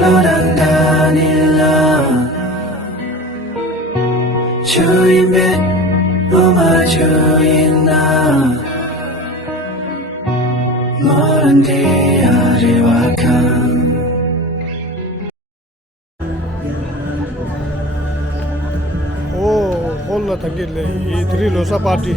Lodandanila Chuyimit Mama Chuyina Morandi Ariwakan Oh, holla tangille idri losa party.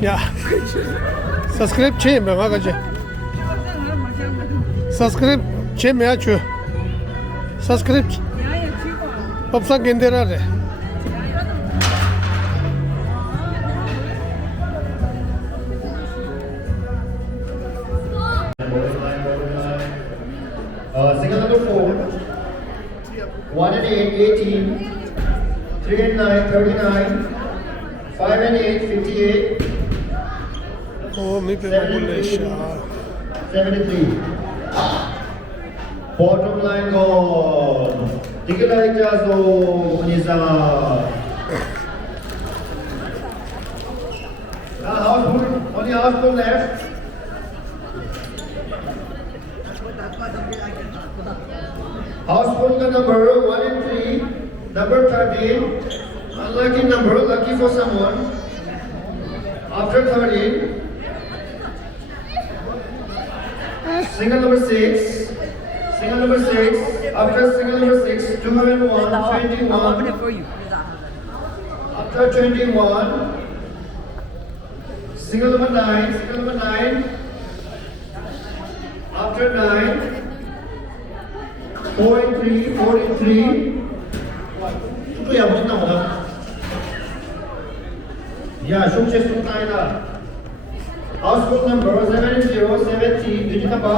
Ya. Subscribe çeyim ben agacı. Subscribe çeyim ya şu. Subscribe. Popsan genderare. Single number 4, 1 and 8, 18, 3 and 9, 39, 5 and 8, 58, Oh, mi pe magulesha. 73. Bottom line gone. Ticket jazo Munisa. Houseful, only houseful left. Houseful number 1 and 3, number 13. Unlucky number, lucky for someone. After 13. Single number 6. Single number 6. After single number 6, 2 and 1, 21. After 21. Single number 9. Single number 9. After 9. 4 and 3, 43. 또 야, 무슨 나오나? 야, 쇼체스 좀 따이다. Houseful number 70, 70, digit number.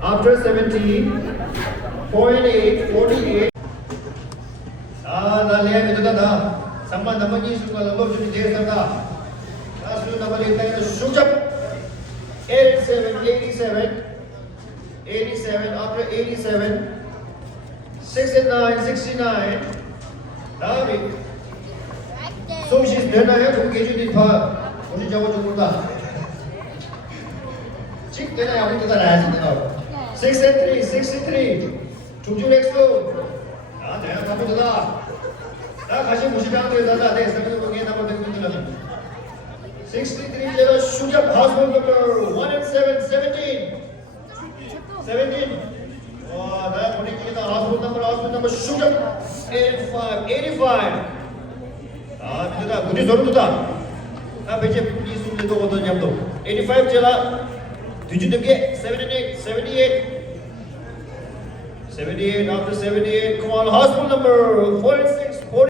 After 70, 4 and 8, 48. 나 레아 믿어다 나. 3만 넘어 이수가 넘어 주니 되겠다. 나 수준 넘어 있다. 숙잡. 87, 87. 87, after 87, 69, 69. 다음이 소시스 되나요? 좀 계준이 봐. 오늘 저거 좀 본다. 직 되나요? 아무도 다 나야지 되나? 63, 63. 중준 엑소. 내가 가보다. 나 가시 무시병 되다가 내 생각을 보기에 나만 되는 분들은 63 제가 슈잡 하우스홀 넘버 1 and 7, 17. 17. 나 보내기다 하우스홀 넘버 슈잡 85, 85. 믿어다. 무지 소름 돋아. 배제 이 순리도 어떤 냠도 85 제가 뒤지는 게 78, 78. 78, after 78, come on, hospital number 46, 40.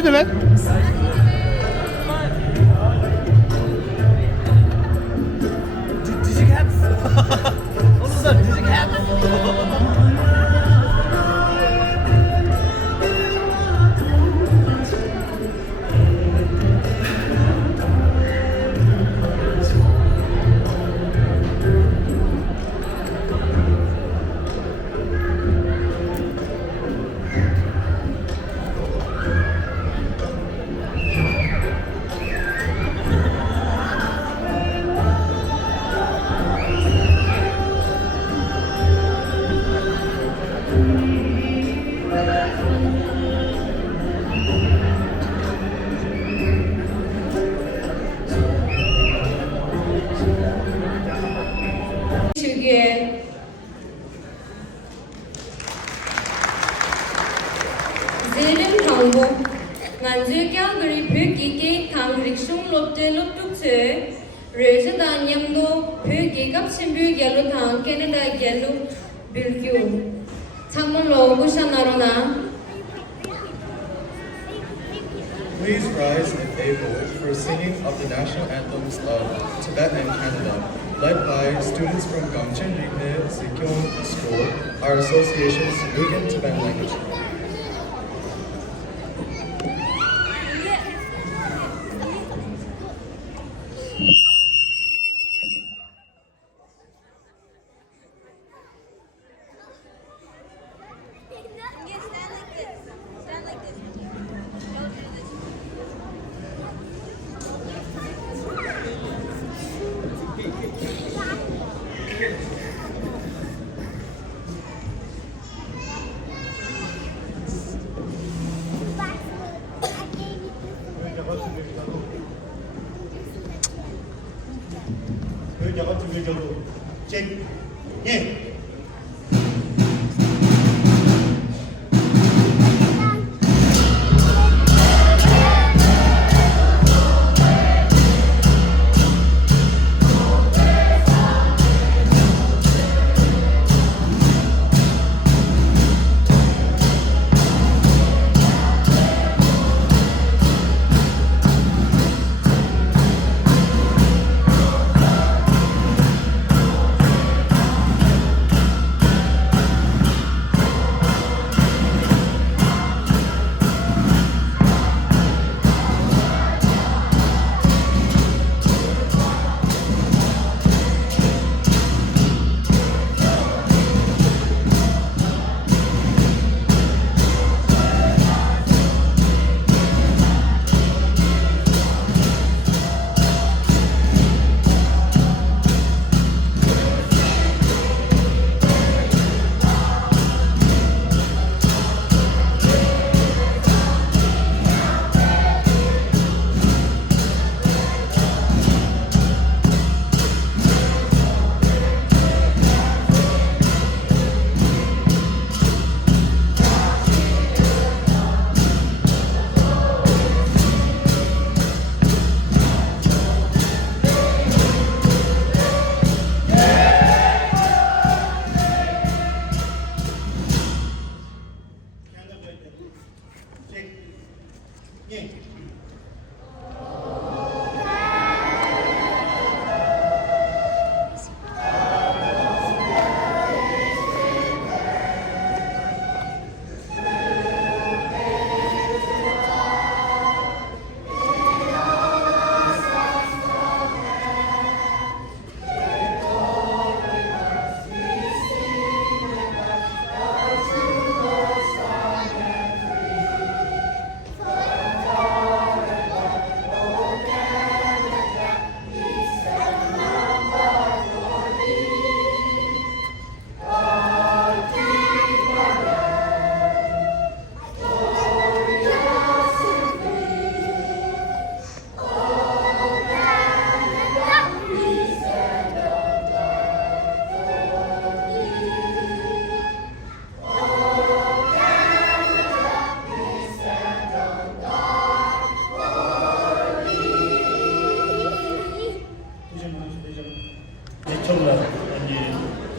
ရှိတယ်လဲ 주기에 Zelim Tangbo Nganju kya gari phir ki ke thang rikshung lopte loptuk che Reja danyam do phir ki kap chimbu gyalo thang Canada gyalo bilkyu Changmon lo bushan narona Please rise and pay forward for singing of the national anthems of Tibet and Canada, led by students from Gangchen Rikne Sikyong School, our association's Mugen Tibetan language. Stand like this. Don't do this. 여기다가 두 개 정도. 책. 예.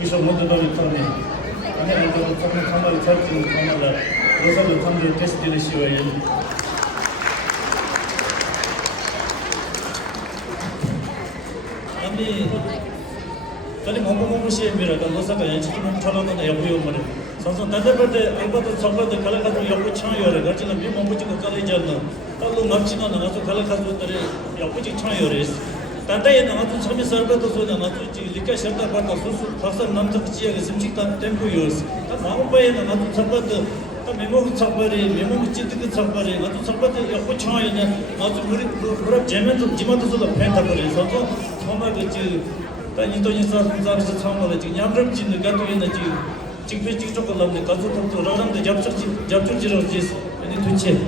Kisah muda dari kami, ini adalah kami kamal satu kamal, rasa kami tes jenis siapa 아니 저는 공부 시험이라도 노사가 연습을 잘하는 여부요 말이 선선 다들벌때 알바도 선거도 갈아가지고 여부 창요래 가지고 미 공부지고 갈아이잖아 딸로 맞지나 나가서 갈아가지고들이 여부지 창요래 단다에 나가서 처음에 설배도 소리 나가서 지금 리카 셔터 받고 소수 박사 남자 지역에 심직단 템포요스 다 마음바에 나가서 선거도 다 메모고 선거리 메모고 찌득 선거리 나도 선거도 여부 창요네 나도 우리 그룹 제면도 지마도서도 펜타버리 선거 정말 그 다 인도네시아 사람들이 참고를 지금 양럽 짓는 것도 있는 지금 조금 넘는 가족들도 라는데 접촉지로 지스 아니 도대체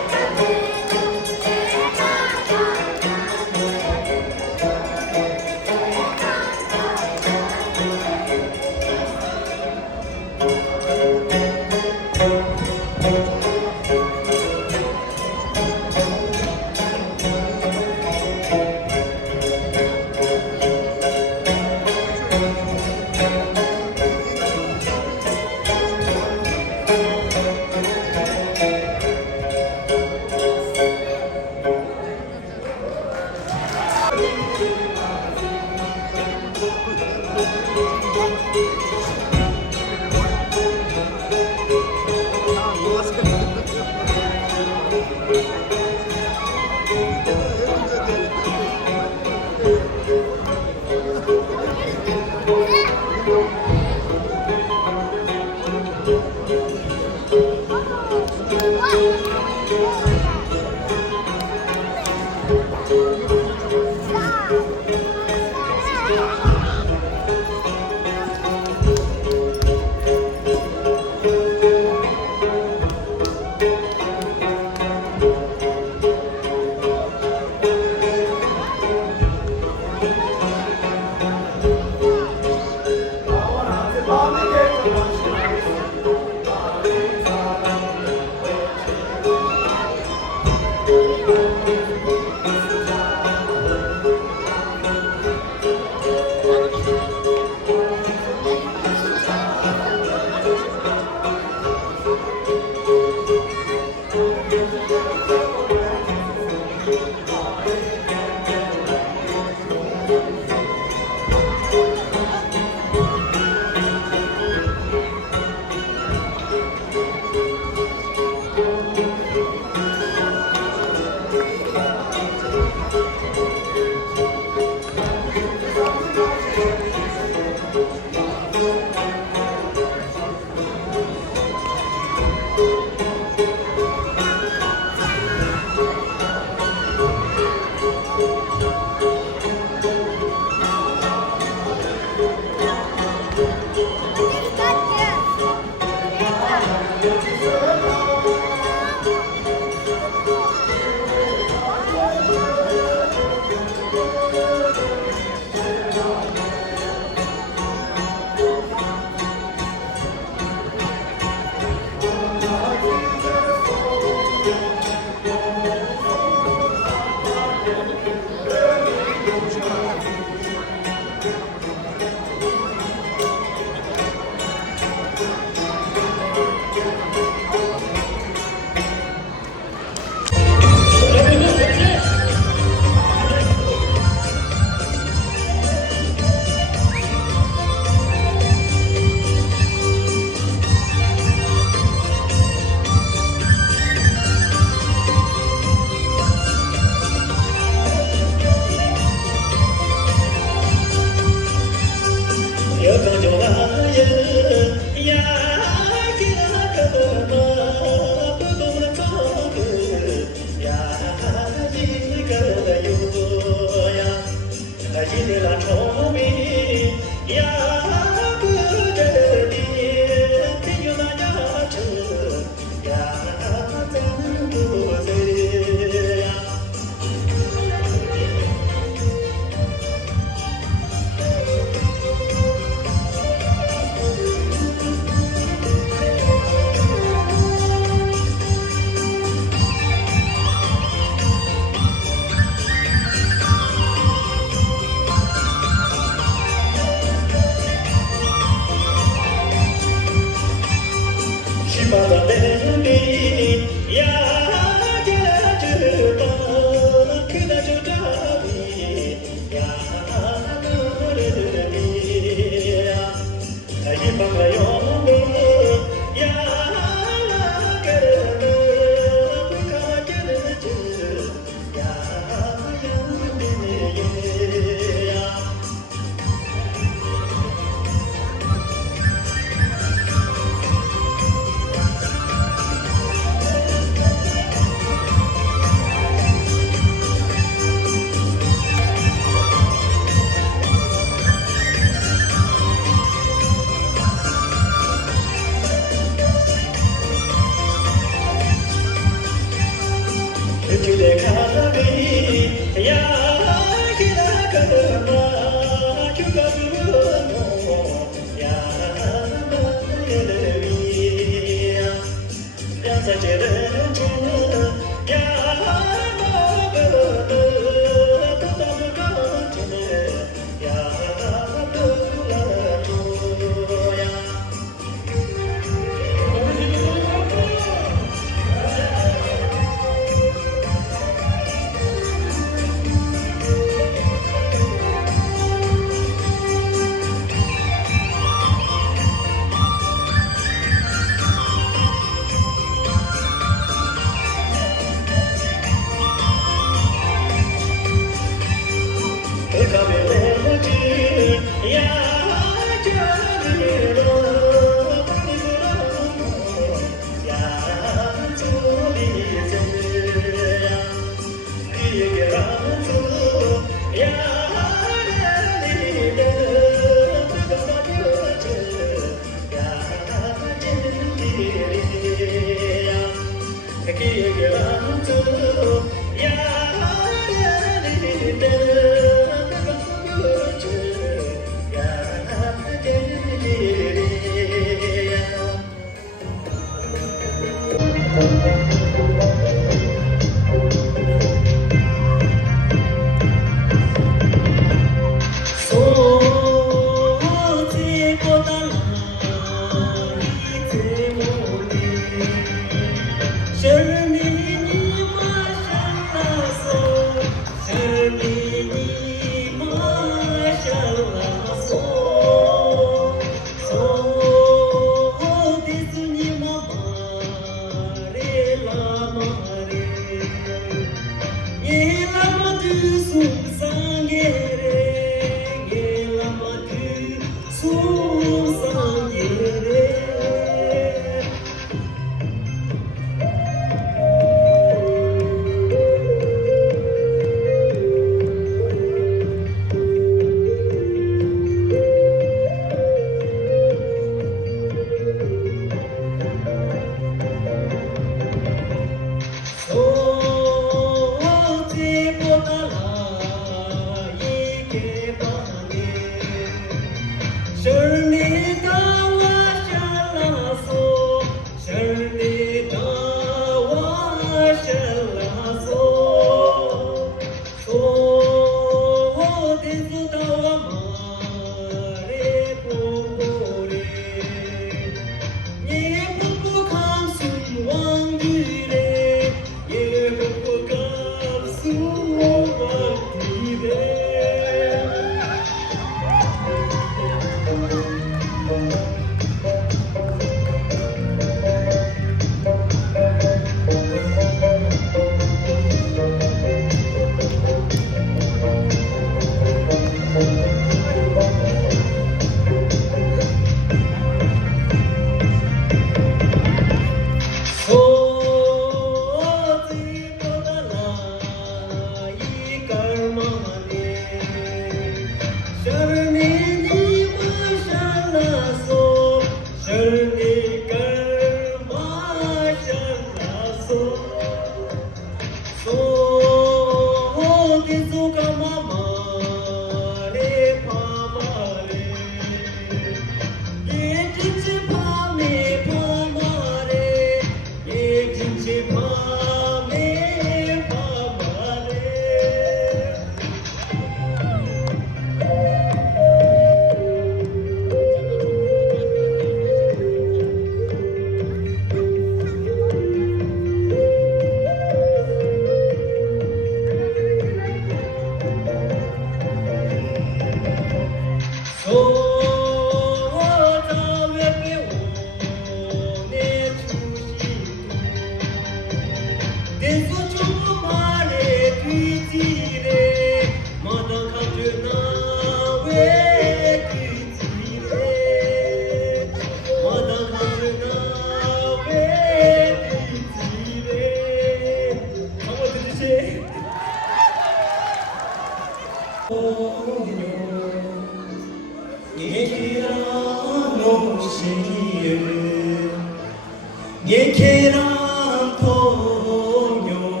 예케란 포뇨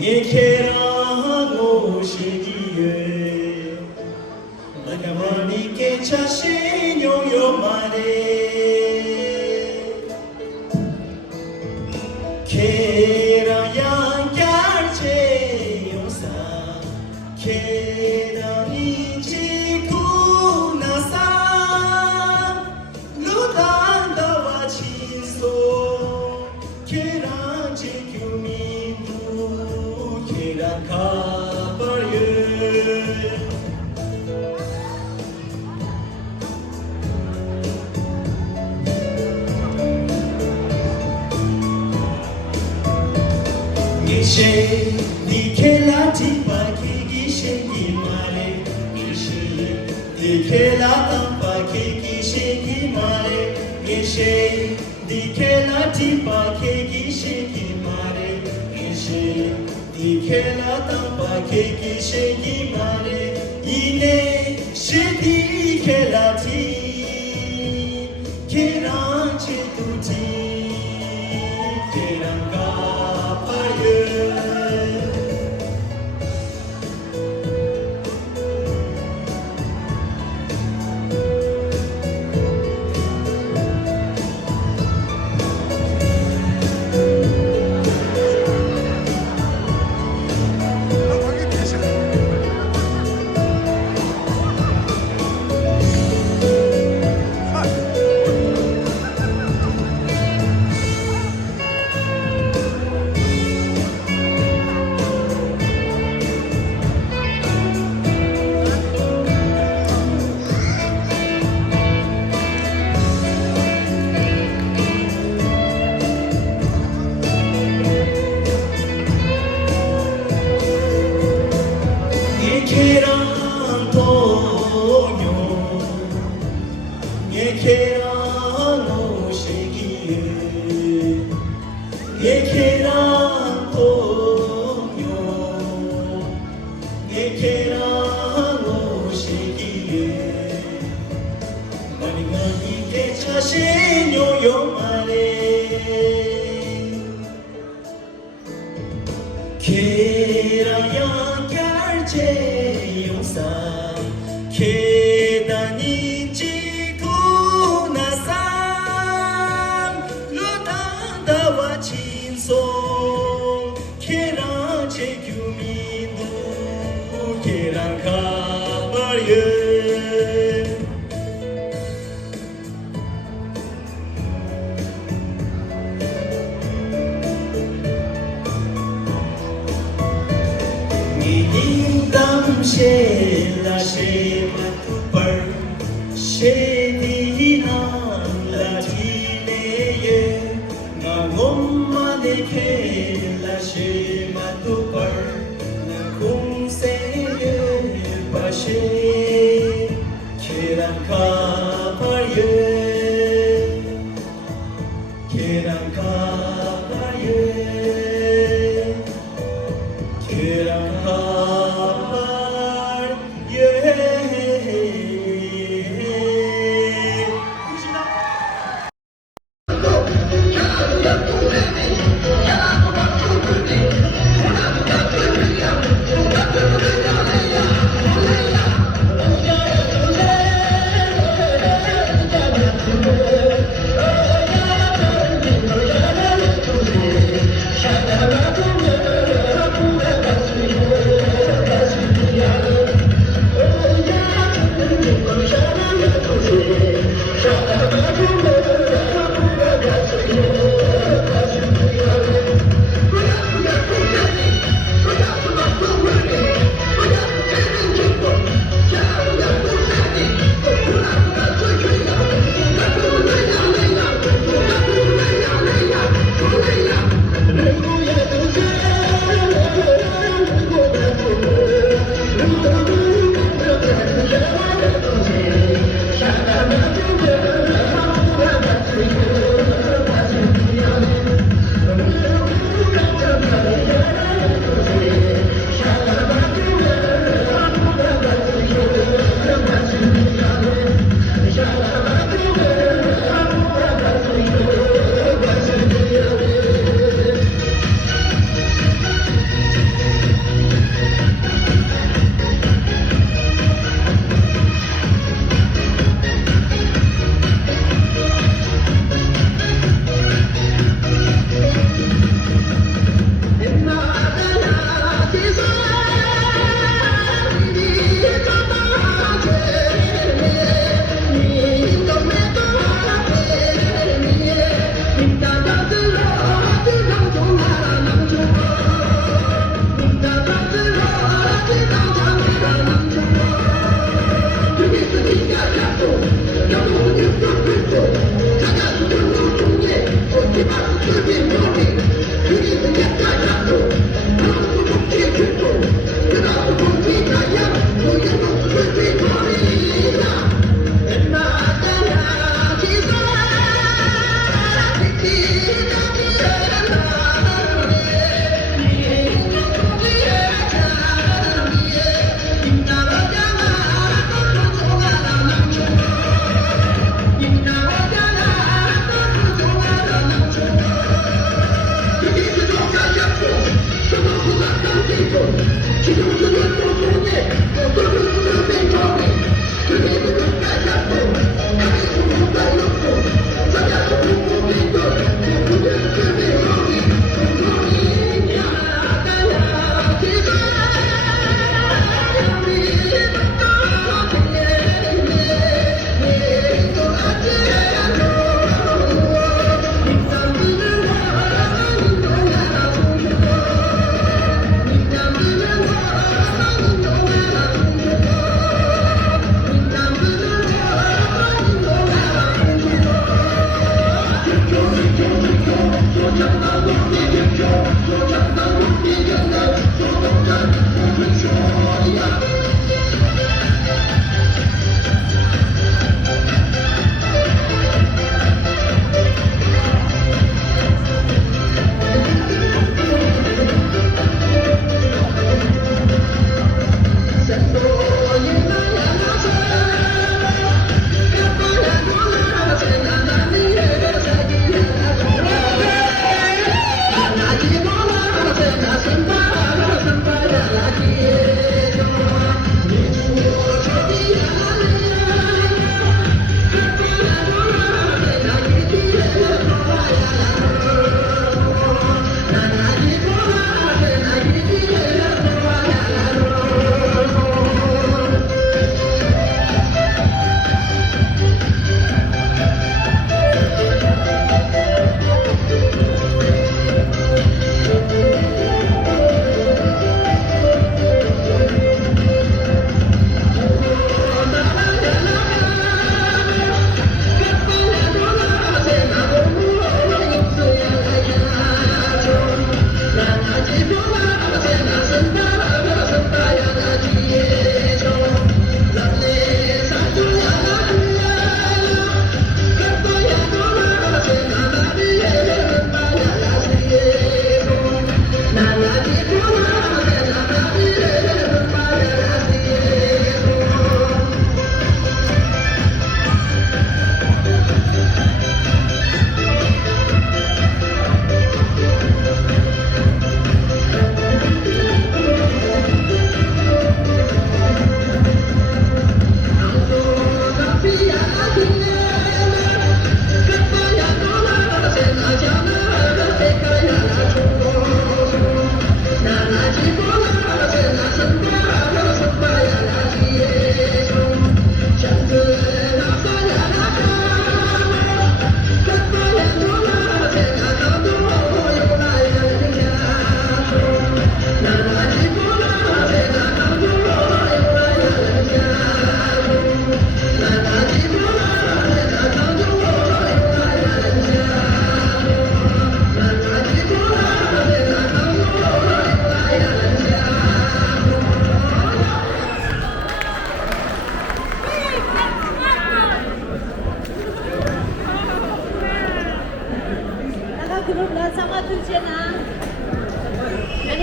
예케랑 오시기에 나가머니께 자신 요요만해 계랑 양갈제 용사 계랑이 지구 나사 루단다와 진소 계랑 지규민두 계랑 가버려 이제 니켈라티 바퀴기 생기 말에 이제 니켈라탄 바퀴기 생기 말에 이제 니켈라티 바퀴기 생기 말에 이제 니켈라탄 바퀴기 생기 말에 이내 시니켈라티 계란치 두티 계란 예케랑 동요 예케랑 오시기에 예케랑 동요 예케랑 오시기에 많이게 자신 요요만해 계랑 양갈제 용사 계단이 지구 나상 루단다와 진송 계랑 제규민두 계랑 가버려 Sheila Shema Tupar Shedinan Latineye Ngomma de Kela Shema Tupar Nakum Seye Bashe Keran Kapaye Keran Kapaye Keran Kapaye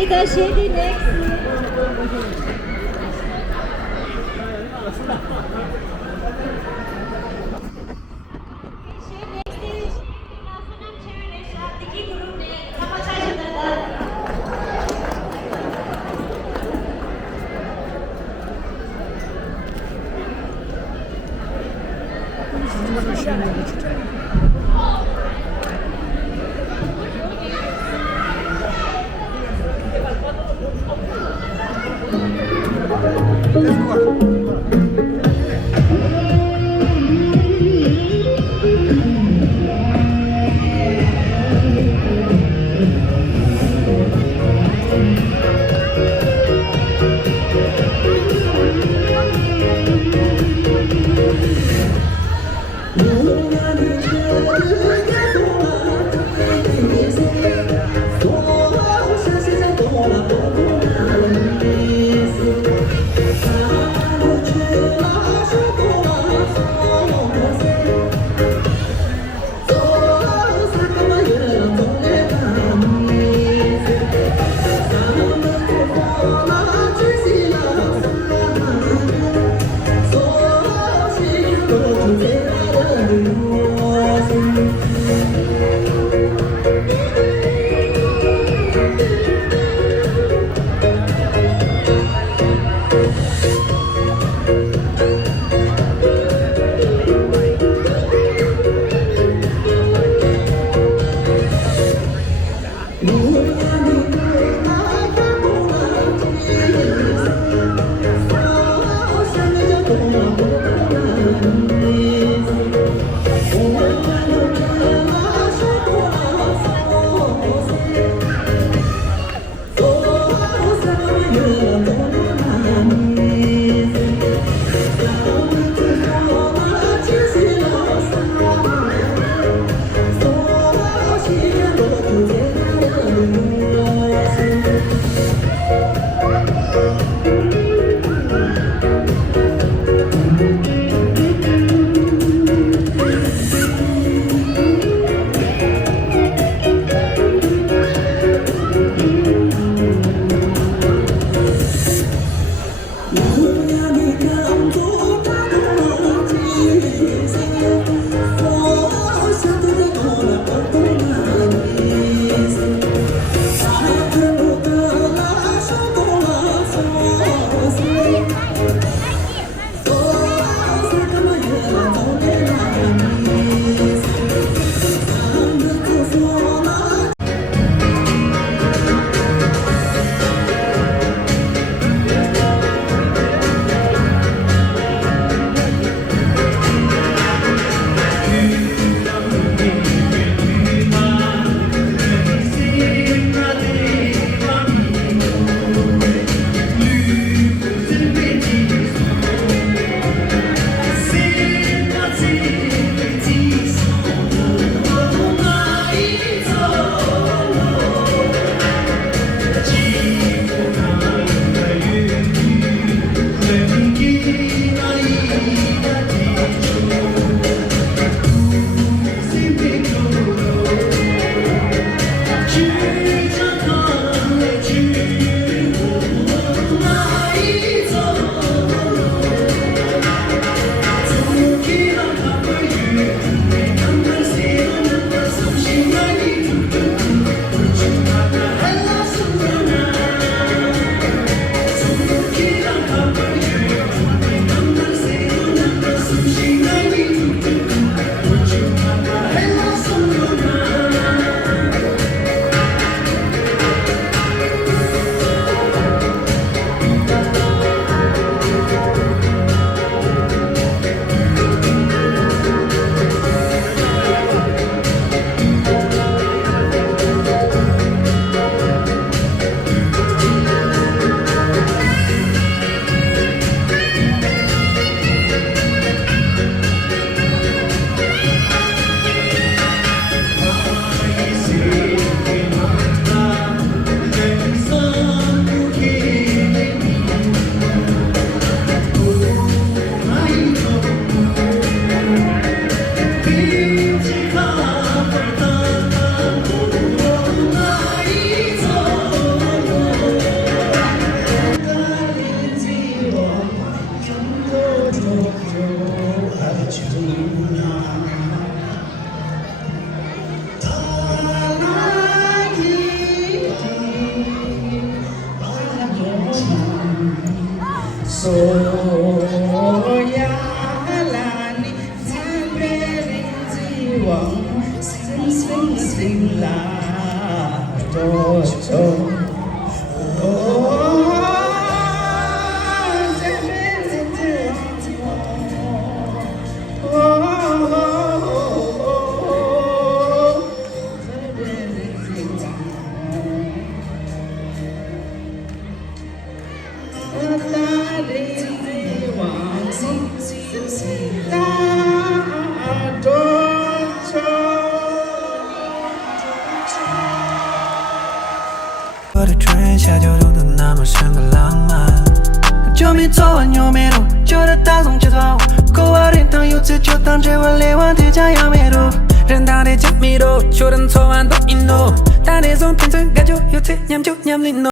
감사합니다. 쉐디 넥스. soya lani tambre jiwang sing la do cho我的春夏秋冬都那么深刻浪漫，就没昨晚有没路，就得打从街头，狗娃的当有次就当这我来往的家要没路，人大的家没路，就等昨晚都一路，大的从平常感觉有次念就念里路。